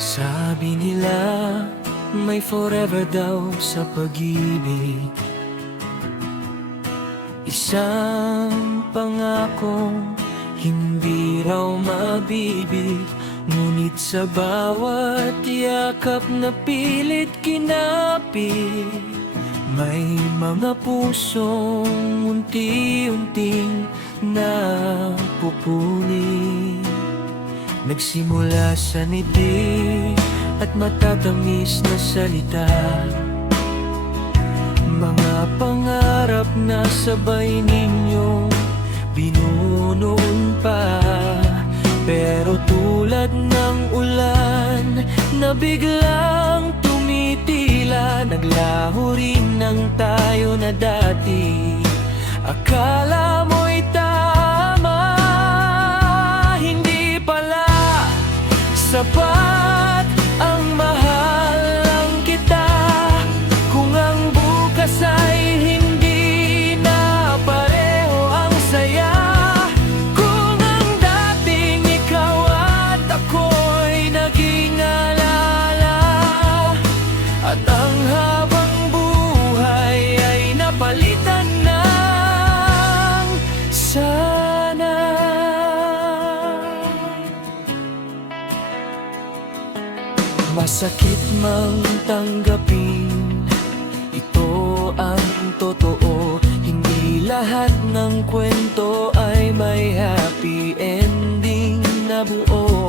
Sabi nila may forever daw sa pag-ibig, isang pangakong hindi raw mabibig. Ngunit sa bawat yakap na pilit kinapit, may mga pusong unti-unting napupuni. Nagsimula sa ngiti at matatamis na salita, mga pangarap na sabay ninyong binunoon pa. Pero tulad ng ulan na biglang tumitila, naglaho rin ng tayo na dati. Akala mo'y tama, hindi pala sapat ang mahal lang kita. Kung ang bukas ay hindi na pareho ang saya, kung ang dating ikaw at ako'y naging alala, at ang habang buhay ay napalitan ng sana. Masakit mang tanggapin, ito ang totoo. Hindi lahat ng kwento ay may happy ending na buo.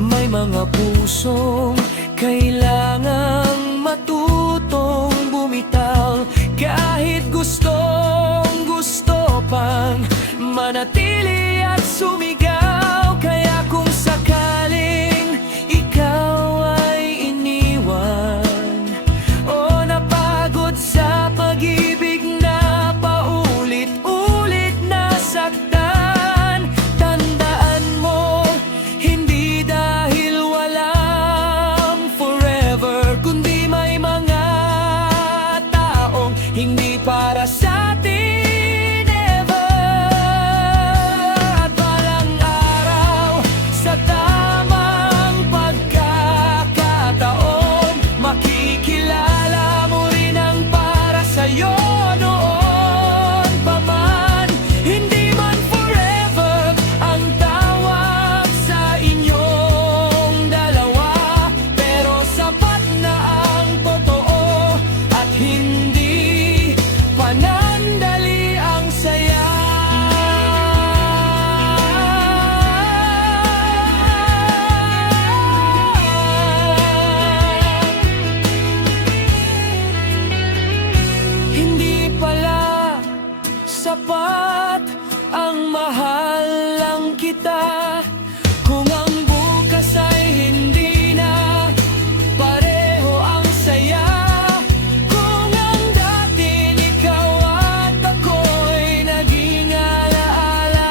May mga pusong kailangang matutong bumitaw, kahit gustong gusto pang manatili at sumigaw. Kaya kung sakaling ikaw ay iniwan o napagod sa pag-ibig na paulit-ulit nasaktan, tandaan mo, hindi dahil walang forever, kundi may mga taong hindi para sa atin ever. At balang araw, sa tamang pagkakataon, makikilala mo rin ang para sa'yo noon pa man. Hindi man forever ang tawag sa inyong dalawa, pero sapat na ang totoo at hindi panandali ang saya. Hindi pala sapat ang mahal lang kita, kung ang bukas ay hindi na pareho ang saya, kung ang dating ikaw at ako'y naging alaala,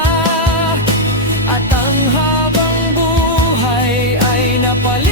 at ang habang buhay ay napalitan